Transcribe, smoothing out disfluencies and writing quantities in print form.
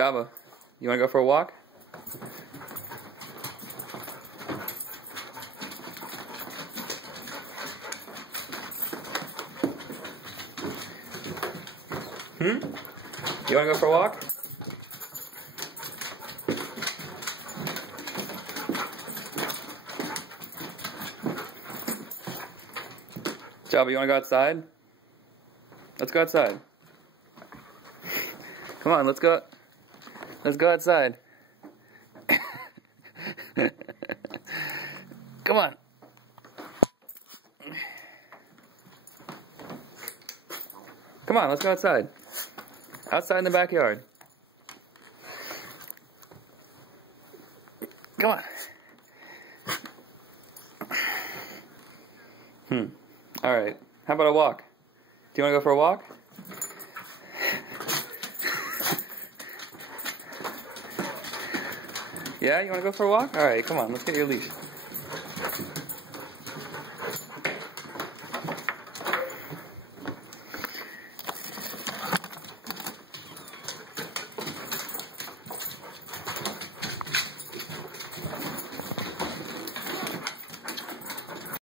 Java, you want to go for a walk? You want to go for a walk? Java, you want to go outside? Let's go outside. Come on, let's go. Let's go outside. Come on. Come on, let's go outside. Outside in the backyard. Come on. Alright. How about a walk? Do you want to go for a walk? Yeah, you want to go for a walk? Alright, come on, let's get your leash.